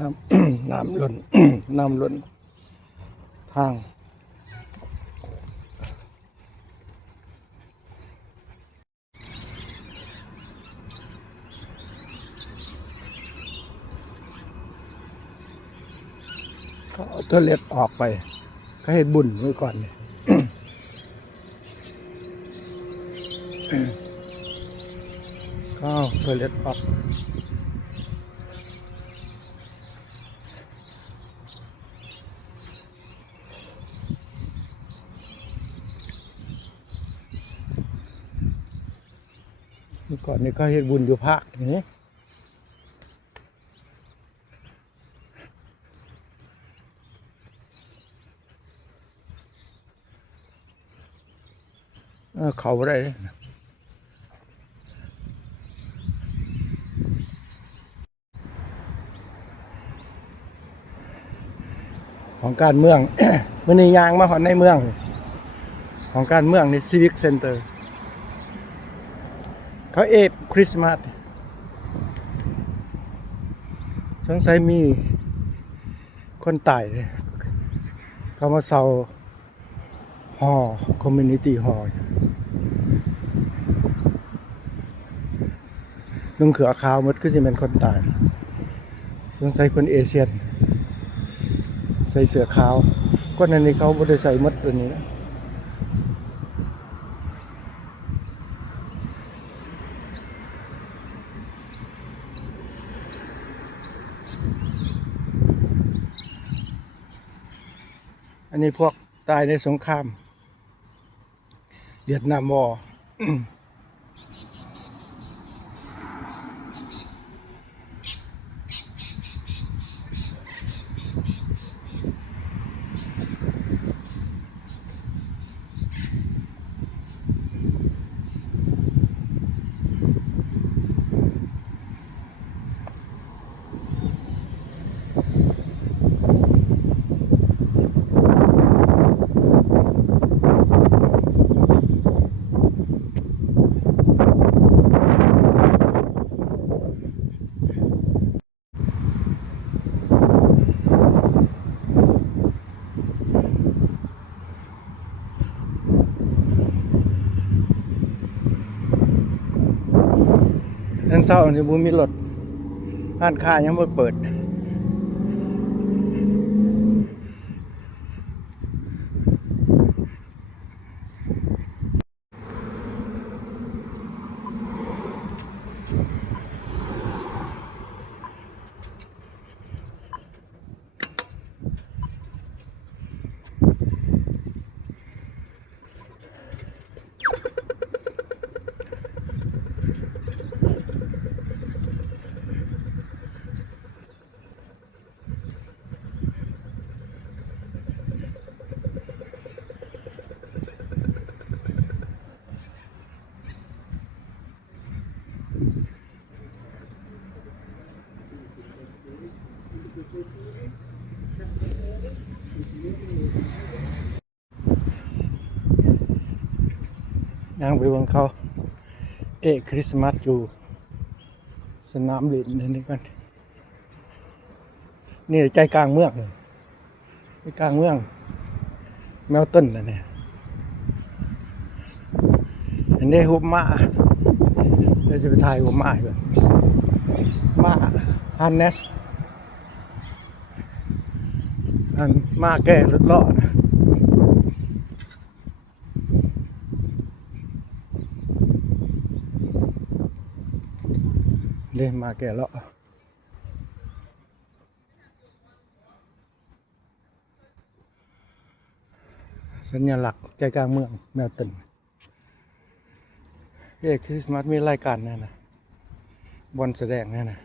น้น้ำล้น น้ำล้นทางก็เอาตัวเล็ดออกไปก็ให้บุญไว้ก่อนเนี่ย ก็เอาตัวเล็ดออกเมื่อก่อนนี่ก็เฮ็ดบุญอยู่ภาคนี้เขาบ่ได้ของการเมือง มื้อนี้ยางมาฮอดในเมืองของการเมืองในซีวิกเซ็นเตอร์เขาเอฟคริสต์มาสสงสัยมีคนตายเลยเขามาเซาฮอคอมมูนิตี้ฮอลุงเขือขาวมดคือสิเป็นคนตายสงสัยคนเอเชียนใส่เสื้อขาวคนนั้นนี่เขาบ่ได้ใส่มดตัวนี้นะอันนี้พวกตายในสงครามเวียดนามวอร์ นั่นเศร้านี่บ่มีรถร้านค้ายังบ่เปิดย่างไปเบิ่งเขาคริสต์มาสอยู่สนามเล่นนี่กันนี่ใจกลางเมืองใจกลางเมืองแมวต้นนะเนี่ยอันนี้หุบม้าเราจะไปถ่ายหุบม้าก่อนม้าฮันเนสอันม้าแก่รถล้อนะเล่นมาแก่แล้วสัญลักษณ์ใจกลางเมืองแมวตึนคริสต์มาสมีรายการนั่นนะบอลแสดงนั่นนะ